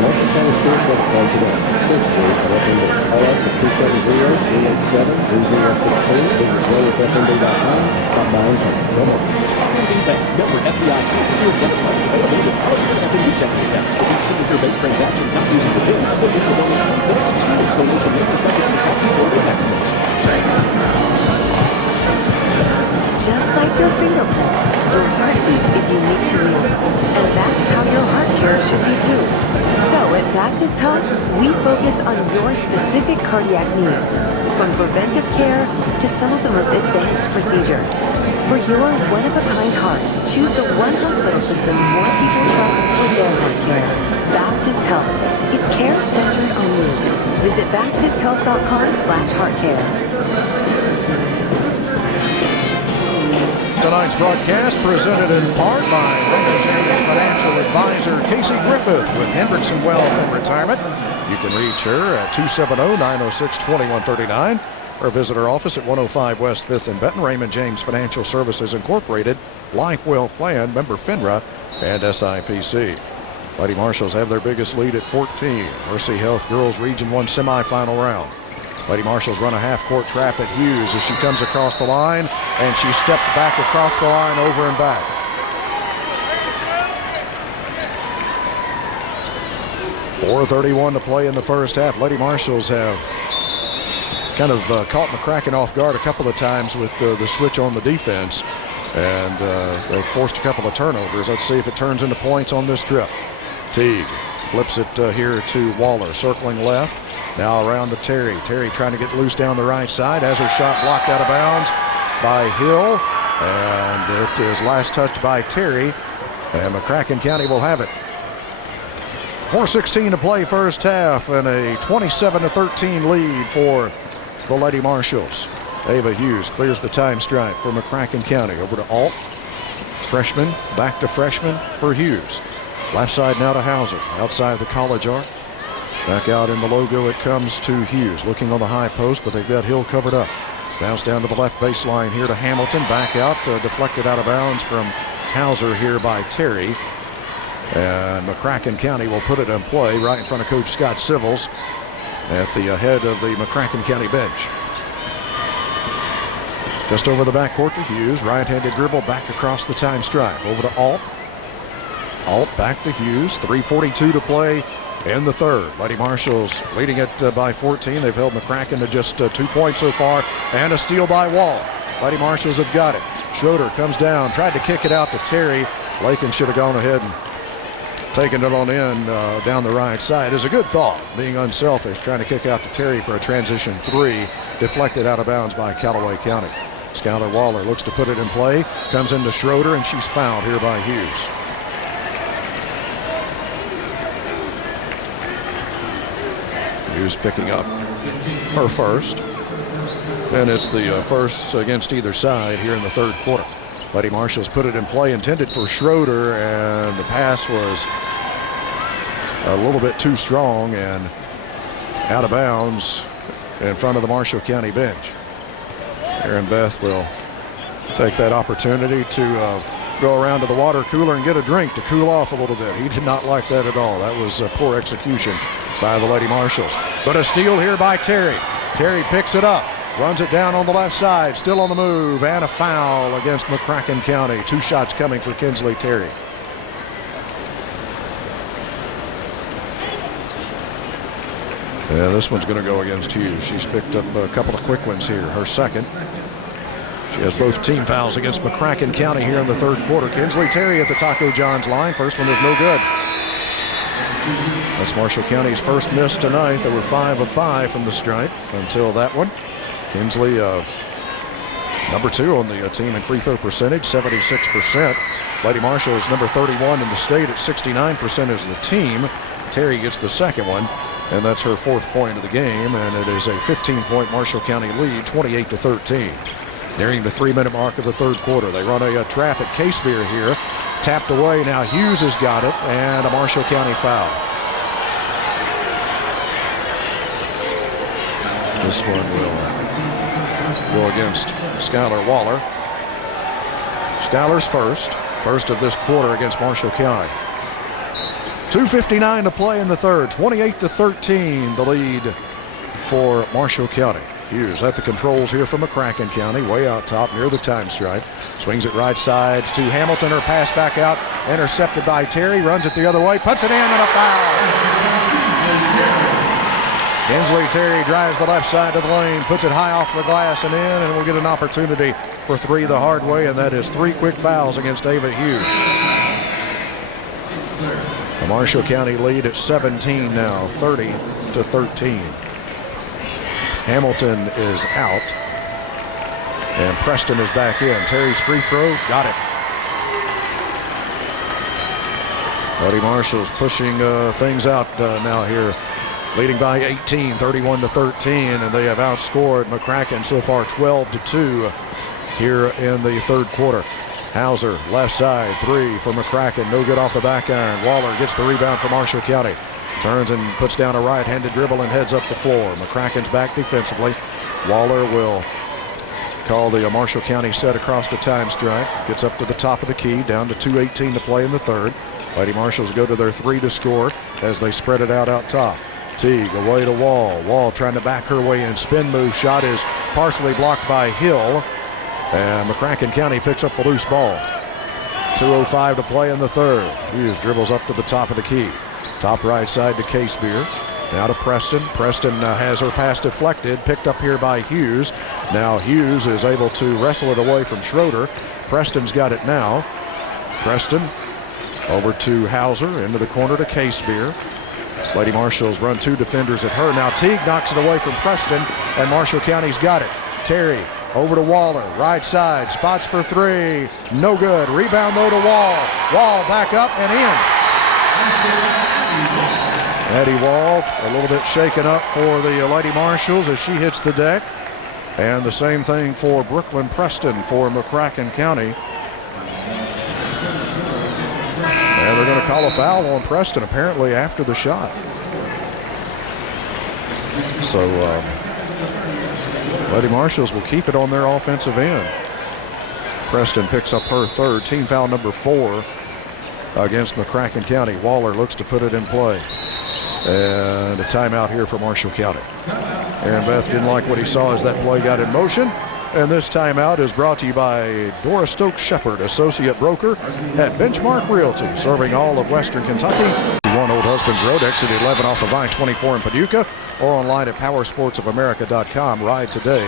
Marshall County Spirit debit card today. Call us at 270-387-3016. Visit FNB.com. Stop by and talk. No more. FNB Bank, member FDIC. Spirit debit card available with all your FNB checking accounts. For each signature-based transaction not using the PIN, still get the bonus concept. So you can make the second account for the next one. Just like your fingerprint, your heartbeat is unique to you. And that's how your heart care should be too. So at Baptist Health, we focus on your specific cardiac needs, from preventive care to some of the most advanced procedures. For your one-of-a-kind heart, choose the one hospital system more people trust for their heart care. Baptist Health. It's care centered on you. Visit BaptistHealth.com/heartcare. Tonight's broadcast presented in part by Raymond James Financial Advisor Casey Griffith with Hendrickson Wealth and Retirement. You can reach her at 270-906-2139 or visit her office at 105 West 5th in Benton. Raymond James Financial Services Incorporated, Life Well Plan, member FINRA and SIPC. Lady Marshals have their biggest lead at 14. Mercy Health Girls Region 1 semifinal round. Lady Marshals run a half-court trap at Hughes as she comes across the line, and she stepped back across the line, over and back. .431 to play in the first half. Lady Marshals have kind of caught McCracken off guard a couple of times with the switch on the defense, and they've forced a couple of turnovers. Let's see if it turns into points on this trip. Teague flips it here to Waller, circling left. Now around to Terry. Terry trying to get loose down the right side. Has her shot blocked out of bounds by Hill. And it is last touched by Terry. And McCracken County will have it. 4:16 to play first half, and a 27-13 lead for the Lady Marshals. Ava Hughes clears the time stripe for McCracken County. Over to Alt. Freshman, back to freshman for Hughes. Left side now to Hauser. Outside the college arc. Back out in the logo it comes to Hughes. Looking on the high post, but they've got Hill covered up. Bounce down to the left baseline here to Hamilton. Back out, deflected out of bounds from Hauser here by Terry. And McCracken County will put it in play right in front of Coach Scott Civils at the head of the McCracken County bench. Just over the backcourt to Hughes. Right-handed dribble back across the time stripe. Over to Alt. Alt back to Hughes. 3:42 to play in the third. Lady Marshals leading it by 14. They've held McCracken to just 2 points so far. And a steal by Wall. Lady Marshals have got it. Schroeder comes down. Tried to kick it out to Terry. Lakin should have gone ahead and taken it on in down the right side. Is a good thought. Being unselfish. Trying to kick out to Terry for a transition three. Deflected out of bounds by Calloway County. Skylar Waller looks to put it in play. Comes into Schroeder, and she's fouled here by Hughes. Hughes picking up her first. And it's the first against either side here in the third quarter. Lady Marshals put it in play, intended for Schroeder, and the pass was a little bit too strong and out of bounds in front of the Marshall County bench. Aaron Beth will take that opportunity to go around to the water cooler and get a drink to cool off a little bit. He did not like that at all. That was poor execution by the Lady Marshals. But a steal here by Terry. Terry picks it up, runs it down on the left side, still on the move, and a foul against McCracken County. 2 shots coming for Kenzlee Terry. Yeah, this one's going to go against Hughes. She's picked up a couple of quick ones here. Her second. She has both team fouls against McCracken County here in the third quarter. Kenzlee Terry at the Taco John's line. First one is no good. That's Marshall County's first miss tonight. They were 5 of 5 from the stripe until that one. Kenzlee, number 2 on the team in free throw percentage, 76%. Lady Marshals, number 31 in the state at 69% as the team. Terry gets the second one, and that's her 4th point of the game, and it is a 15-point Marshall County lead, 28-13. Nearing the 3-minute mark of the third quarter. They run a trap at Casebier here. Tapped away. Now Hughes has got it, and a Marshall County foul. This one will go against Skylar Waller. Skylar's first of this quarter against Marshall County. 2:59 to play in the third. 28-13 the lead for Marshall County. Hughes at the controls here from McCracken County, way out top near the time stripe. Swings it right side to Hamilton. Her pass back out, intercepted by Terry. Runs it the other way, puts it in, and a foul. Kenzlee Terry drives the left side of the lane, puts it high off the glass and in, and will get an opportunity for 3 the hard way, and that is 3 quick fouls against Ava Hughes. The Marshall County lead at 17 now, 30-13. Hamilton is out, and Preston is back in. Terry's free throw, got it. Lady Marshals pushing things out now here, leading by 18, 31-13, and they have outscored McCracken so far 12-2 here in the third quarter. Hauser, left side, 3 for McCracken, no good off the back iron. Waller gets the rebound for Marshall County. Turns and puts down a right-handed dribble and heads up the floor. McCracken's back defensively. Waller will call the Marshall County set across the time stripe. Gets up to the top of the key, down to 2:18 to play in the third. Lady Marshals go to their 3 to score as they spread it out top. Teague away to Wall. Wall trying to back her way in. Spin move shot is partially blocked by Hill. And McCracken County picks up the loose ball. 2:05 to play in the third. Hughes dribbles up to the top of the key. Top right side to Casebier. Now to Preston. Preston has her pass deflected. Picked up here by Hughes. Now Hughes is able to wrestle it away from Schroeder. Preston's got it now. Preston over to Hauser. Into the corner to Casebier. Lady Marshals run 2 defenders at her. Now Teague knocks it away from Preston, and Marshall County's got it. Terry over to Waller. Right side. Spots for 3. No good. Rebound though to Wall. Wall back up and in. Addie Wall a little bit shaken up for the Lady Marshals as she hits the deck. And the same thing for Brooklyn Preston for McCracken County. And they're going to call a foul on Preston apparently after the shot. So Lady Marshals will keep it on their offensive end. Preston picks up her third, team foul number 4 against McCracken County. Waller looks to put it in play. And a timeout here for Marshall County. Aaron Beth didn't like what he saw as that play got in motion. And this timeout is brought to you by Dora Stokes Shepherd, associate broker at Benchmark Realty, serving all of Western Kentucky. One Old Husbands Road, exit 11 off of I-24 in Paducah, or online at powersportsofamerica.com. Ride today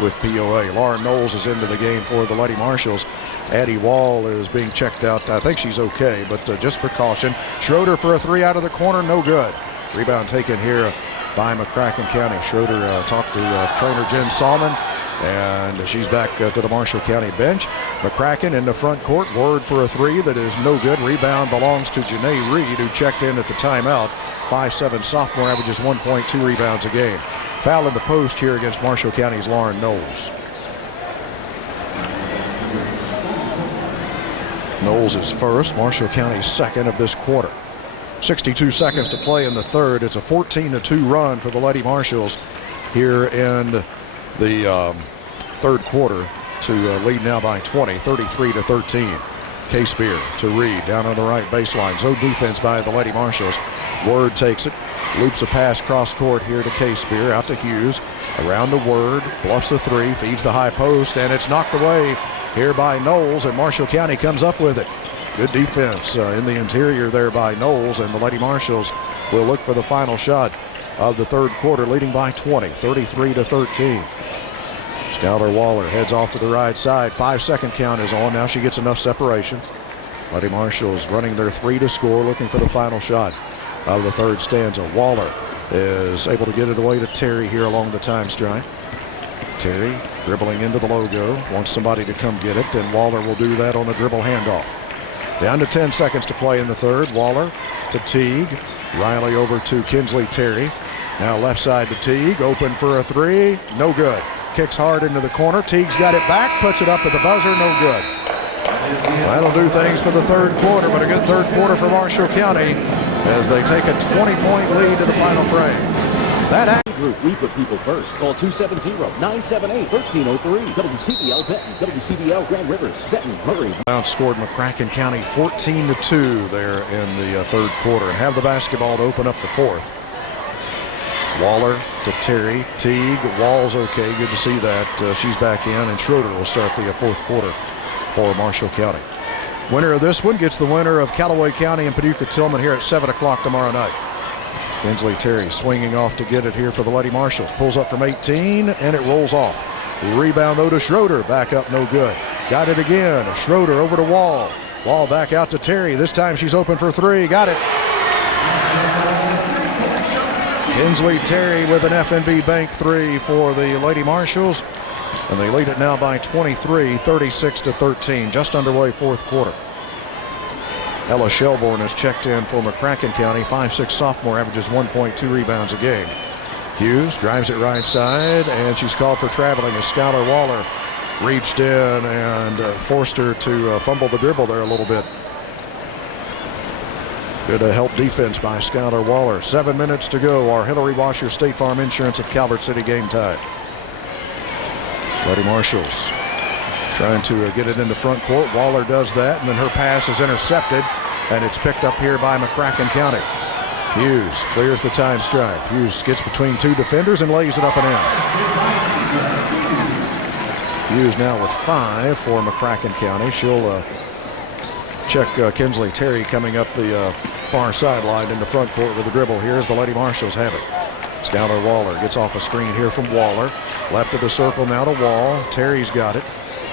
with POA. Lauren Knowles is into the game for the Lady Marshals. Addie Wall is being checked out. I think she's okay, but just precaution. Schroeder for a 3 out of the corner, no good. Rebound taken here by McCracken County. Schroeder talked to trainer Jen Salmon, and she's back to the Marshall County bench. McCracken in the front court. Word for a 3 that is no good. Rebound belongs to Janae Reed, who checked in at the timeout. 5'7" sophomore, averages 1.2 rebounds a game. Foul in the post here against Marshall County's Lauren Knowles. Knowles is first, Marshall County's second of this quarter. 62 seconds to play in the third. It's a 14-2 run for the Lady Marshals here in the third quarter to lead now by 20, 33-13. Casebier to Reed down on the right baseline. Zone defense by the Lady Marshals. Word takes it, loops a pass cross court here to Casebier, out to Hughes, around to Word, bluffs a 3, feeds the high post, and it's knocked away here by Knowles, and Marshall County comes up with it. Good defense in the interior there by Knowles, and the Lady Marshals will look for the final shot of the third quarter, leading by 20, 33-13. Skylar Waller heads off to the right side. 5-second count is on. Now she gets enough separation. Lady Marshals running their 3 to score, looking for the final shot of the third stanza. Waller is able to get it away to Terry here along the time stripe. Terry dribbling into the logo, wants somebody to come get it, and Waller will do that on the dribble handoff. Down to 10 seconds to play in the third. Waller to Teague. Riley over to Kenzlee Terry. Now left side to Teague, open for a 3, no good. Kicks hard into the corner. Teague's got it back, puts it up at the buzzer, no good. That'll do things for the third quarter, but a good third quarter for Marshall County as they take a 20-point lead to the final frame. That Group, we put people first. Call 270-978-1303. WCBL Benton, WCBL Grand Rivers, Benton, Murray. Outscored McCracken County 14-2 there in the third quarter, and have the basketball to open up the fourth. Waller to Terry. Teague. Wall's okay. Good to see that. She's back in, and Schroeder will start the fourth quarter for Marshall County. Winner of this one gets the winner of Calloway County and Paducah Tilghman here at 7 o'clock tomorrow night. Kenzlee Terry swinging off to get it here for the Lady Marshals. Pulls up from 18, and it rolls off. Rebound, though, to Schroeder. Back up, no good. Got it again. Schroeder over to Wall. Wall back out to Terry. This time she's open for 3. Got it. Kenzlee Terry with an F&B Bank 3 for the Lady Marshals. And they lead it now by 23, 36-13. Just underway fourth quarter. Ella Shelbourne has checked in for McCracken County. 5'6" sophomore, averages 1.2 rebounds a game. Hughes drives it right side, and she's called for traveling as Skylar Waller reached in and forced her to fumble the dribble there a little bit. Good help defense by Skylar Waller. 7 minutes to go. Our Hillary Washer State Farm Insurance of Calvert City game time. Lady Marshals trying to get it into front court. Waller does that, and then her pass is intercepted, and it's picked up here by McCracken County. Hughes clears the time stripe. Hughes gets between 2 defenders and lays it up and in. Hughes now with 5 for McCracken County. She'll check Kenzlee Terry coming up the far sideline in the front court with the dribble. Here's the Lady Marshals have it. Skylar Waller gets off a screen here from Waller. Left of the circle now to Wall. Terry's got it.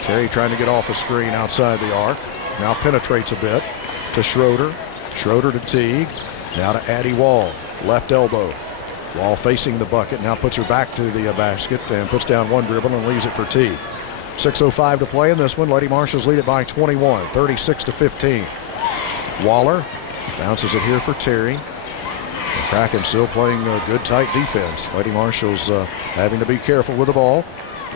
Terry trying to get off a screen outside the arc. Now penetrates a bit to Schroeder. Schroeder to Teague. Now to Addie Wall. Left elbow. Wall facing the bucket. Now puts her back to the basket and puts down one dribble and leaves it for Teague. 6:05 to play in this one. Lady Marshals lead it by 21, 36-15. Waller bounces it here for Terry. McCracken still playing good tight defense. Lady Marshals having to be careful with the ball.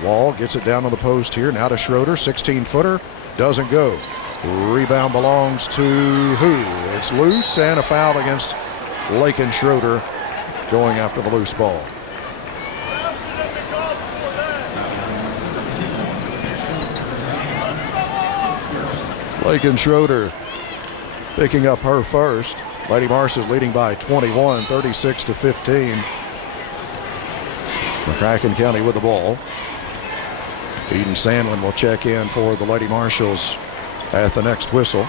Wall gets it down on the post here. Now to Schroeder. 16-footer. Doesn't go. Rebound belongs to who? It's loose, and a foul against Lakin Schroeder going after the loose ball. Lakin Schroeder picking up her first. Lady Marshals leading by 21, 36-15. McCracken County with the ball. Eden Sandlin will check in for the Lady Marshals at the next whistle.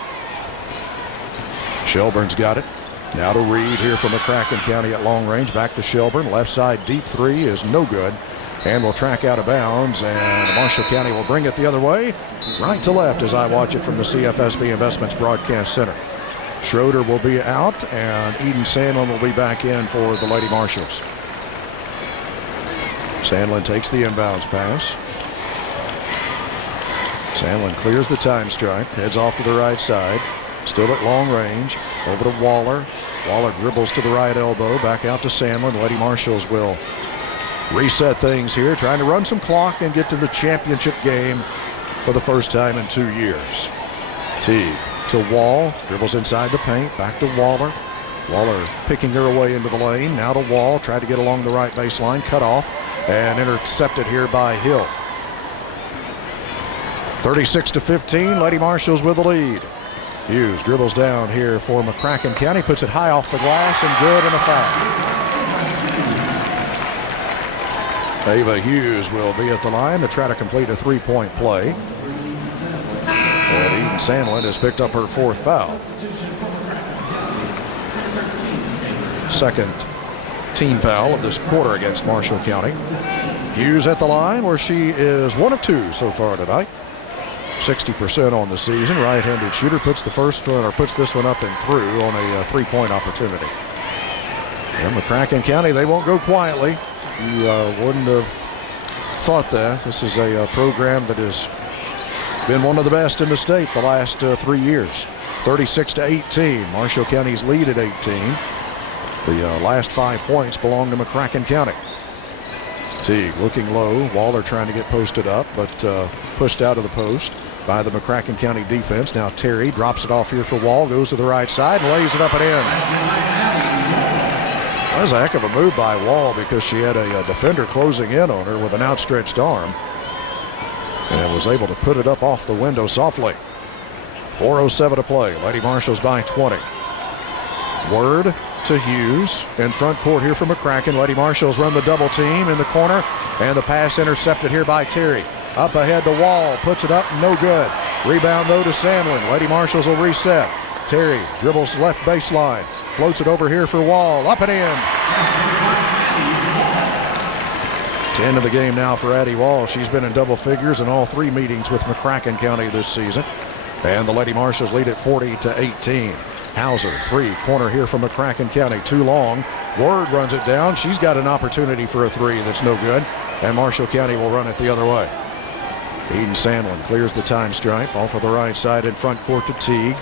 Shelburne's got it. Now to Reed here from McCracken County at long range. Back to Shelburne. Left side deep three is no good. And will track out of bounds. And Marshall County will bring it the other way. Right to left as I watch it from the CFSB Investments Broadcast Center. Schroeder will be out. And Eden Sandlin will be back in for the Lady Marshals. Sandlin takes the inbounds pass. Sandlin clears the time stripe. Heads off to the right side. Still at long range. Over to Waller. Waller dribbles to the right elbow. Back out to Sandlin. Lady Marshals will reset things here. Trying to run some clock and get to the championship game for the first time in 2 years. Teague to Wall. Dribbles inside the paint. Back to Waller. Waller picking her away into the lane. Now to Wall. Tried to get along the right baseline. Cut off. And intercepted here by Hill. 36-15. Lady Marshals with the lead. Hughes dribbles down here for McCracken County, puts it high off the glass and good, and a foul. Ava Hughes will be at the line to try to complete a three-point play. And Eden Sandlin has picked up her fourth foul. Second team foul of this quarter against Marshall County. Hughes at the line where she is 1 of 2 so far tonight. 60% on the season. Right-handed shooter puts the first one, or puts this one up and through on a three-point opportunity. And McCracken County, they won't go quietly. You wouldn't have thought that. This is a program that has been one of the best in the state the last 3 years. 36-18. Marshall County's lead at 18. The last 5 points belong to McCracken County. Teague looking low. Waller trying to get posted up, but pushed out of the post by the McCracken County defense. Now Terry drops it off here for Wall, goes to the right side and lays it up and in. That was a heck of a move by Wall because she had a defender closing in on her with an outstretched arm and was able to put it up off the window softly. 4:07 to play. Lady Marshals by 20. Word to Hughes in front court here for McCracken. Lady Marshals run the double team in the corner, and the pass intercepted here by Terry. Up ahead to Wall, puts it up, no good. Rebound though to Sandlin. Lady Marshals will reset. Terry dribbles left baseline, floats it over here for Wall, up and in. 10 of the game now for Addie Wall. She's been in double figures in all 3 meetings with McCracken County this season. And the Lady Marshals lead at 40-18. Hauser, three, corner here from McCracken County, too long. Word runs it down. She's got an opportunity for a three that's no good, and Marshall County will run it the other way. Eden Sandlin clears the time stripe off of the right side in front court to Teague.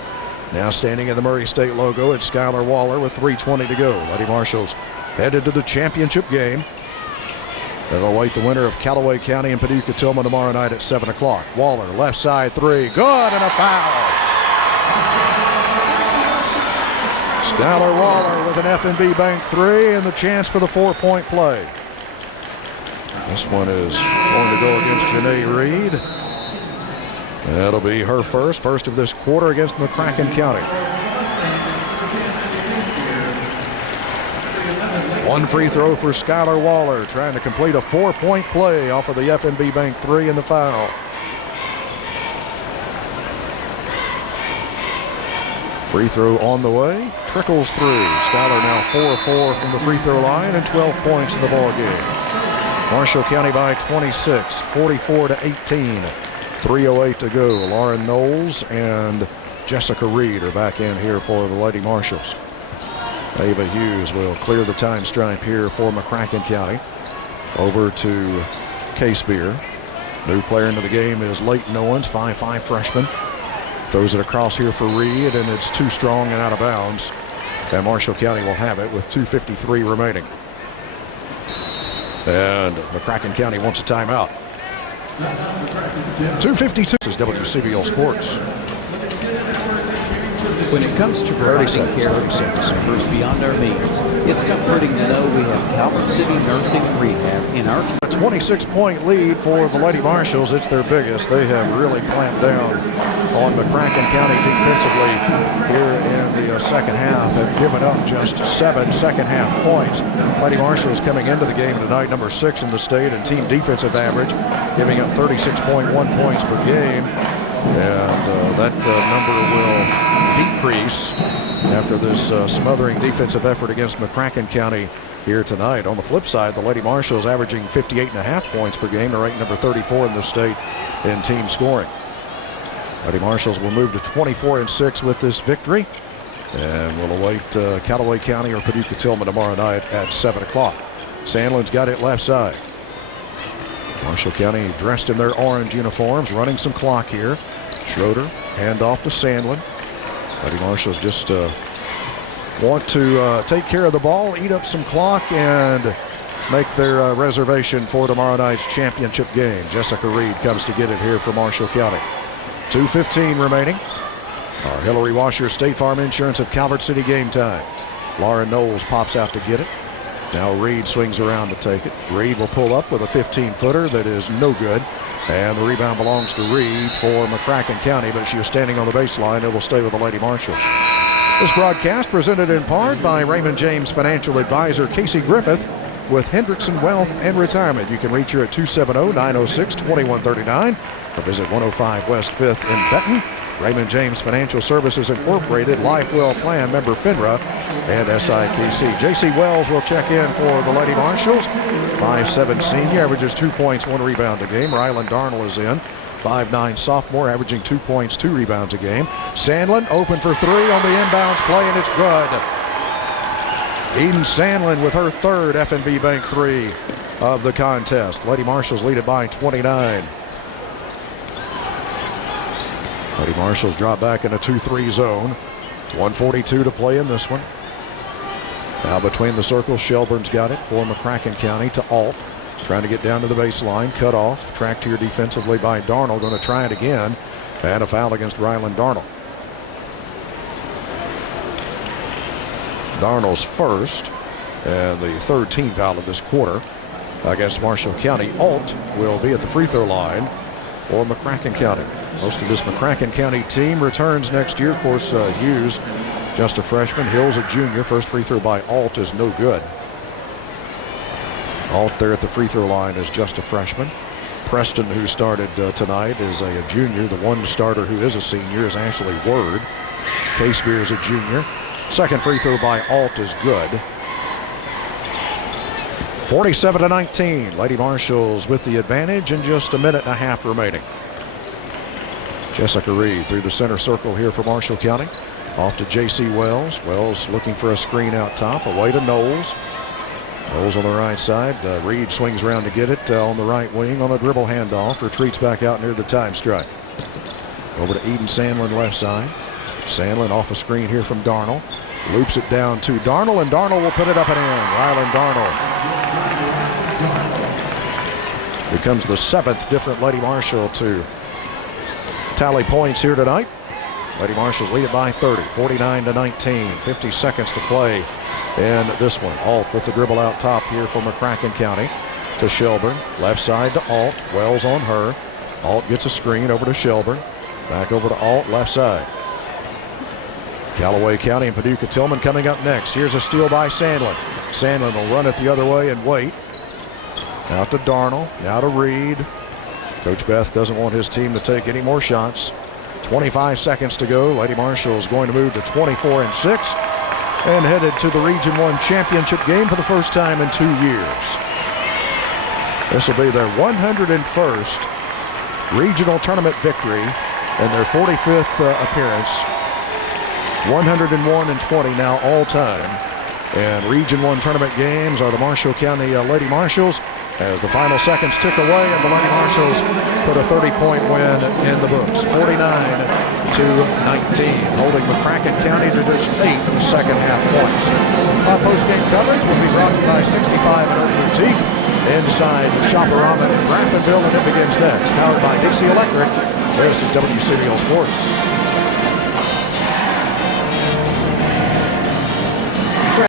Now standing in the Murray State logo, it's Skylar Waller with 3:20 to go. Lady Marshals headed to the championship game. They'll await the winner of Calloway County and Paducah Tilghman tomorrow night at 7 o'clock. Waller, left side three, good, and a foul. Skylar Waller with an F&B Bank three and the chance for the 4-point play. This one is going to go against Janae Reed. That'll be her first of this quarter against McCracken County. One free throw for Skylar Waller, trying to complete a 4-point play off of the F&B Bank three and the foul. Free throw on the way, trickles through. Skylar now 4-4 from the free throw line and 12 points in the ball game. Marshall County by 26, 44-18. 3:08 to go. Lauren Knowles and Jessica Reed are back in here for the Lady Marshals. Ava Hughes will clear the time stripe here for McCracken County. Over to Casebier. New player into the game is Leighton Owens, 5'5" freshman. Throws it across here for Reed, and it's too strong and out of bounds. And Marshall County will have it with 2:53 remaining. And McCracken County wants a timeout. 2:52 is WCBL Sports. When it comes to providing care for family members beyond our means, it's comforting to know we have Calvert City Nursing and Rehab in our community. A 26-point lead for the Lady Marshals. It's their biggest. They have really clamped down on McCracken County defensively here in the second half, have given up just 7 second-half points. Lady Marshals coming into the game tonight, number 6 in the state in team defensive average, giving up 36.1 points per game. And that number will decrease after this smothering defensive effort against McCracken County here tonight. On the flip side, the Lady Marshals averaging 58.5 points per game. They're ranked number 34 in the state in team scoring. Lady Marshals will move to 24-6 with this victory, and will await Calloway County or Paducah Tilghman tomorrow night at 7 o'clock. Sandlin's got it left side. Marshall County dressed in their orange uniforms, running some clock here. Schroeder, hand off to Sandlin. Lady Marshals just want to take care of the ball, eat up some clock, and make their reservation for tomorrow night's championship game. Jessica Reed comes to get it here for Marshall County. 2:15 remaining. Our Hillary Washer State Farm Insurance of Calvert City game time. Lauren Knowles pops out to get it. Now Reed swings around to take it. Reed will pull up with a 15-footer that is no good. And the rebound belongs to Reed for McCracken County, but she is standing on the baseline. It will stay with the Lady Marshals. This broadcast presented in part by Raymond James Financial Advisor Casey Griffith with Hendrickson Wealth and Retirement. You can reach her at 270-906-2139 or visit 105 West 5th in Benton. Raymond James Financial Services Incorporated, Life Well Plan, member FINRA and SIPC. J.C. Wells will check in for the Lady Marshals. 5'7" senior, averages 2 points, 1 rebound a game. Ryland Darnell is in. 5'9" sophomore, averaging 2 points, 2 rebounds a game. Sandlin open for 3 on the inbounds play, and it's good. Eden Sandlin with her third F&B Bank 3 of the contest. Lady Marshals lead it by 29. Lady Marshals drop back in a 2-3 zone. 1:42 to play in this one. Now between the circles, Shelburne's got it for McCracken County to Alt. Trying to get down to the baseline, cut off, tracked here defensively by Darnell. Going to try it again, and a foul against Ryland Darnell. Darnell's first, and the third team foul of this quarter against Marshall County. Alt will be at the free throw line for McCracken County. Most of this McCracken County team returns next year. Of course, Hughes, just a freshman. Hill's a junior. First free throw by Alt is no good. Alt there at the free throw line is just a freshman. Preston, who started tonight, is a junior. The one starter who is a senior is Ashley Word. Casebier is a junior. Second free throw by Alt is good. 47-19. Lady Marshals with the advantage and just a minute and a half remaining. Jessica Reed through the center circle here for Marshall County. Off to J.C. Wells. Wells looking for a screen out top. Away to Knowles. Knowles on the right side. Reed swings around to get it on the right wing on a dribble handoff. Retreats back out near the time strike. Over to Eden Sandlin left side. Sandlin off a screen here from Darnell. Loops it down to Darnell, and Darnell will put it up and in. Ryland Darnell becomes the 7th different Lady Marshal to tally points here tonight. Lady Marshals lead it by 30, 49-19. 50 seconds to play in this one. Alt with the dribble out top here for McCracken County to Shelburne. Left side to Alt. Wells on her. Alt gets a screen over to Shelburne. Back over to Alt, left side. Calloway County and Paducah Tilghman coming up next. Here's a steal by Sandlin. Sandlin will run it the other way and wait. Out to Darnell, now to Reed. Coach Beth doesn't want his team to take any more shots. 25 seconds to go. Lady Marshals going to move to 24-6 and headed to the Region 1 championship game for the first time in 2 years. This will be their 101st regional tournament victory and their 45th appearance. 101-20 now all time. And Region 1 tournament games are the Marshall County Lady Marshals as the final seconds tick away, and the Lady Marshals put a 30-point win in the books, 49-19, holding McCracken County to just 8 second-half points. Our post-game coverage will be brought to you by 65 and Oak Boutique inside Shopperama in Graftonville, and it begins next. Powered by Dixie Electric, this is WCBL Sports.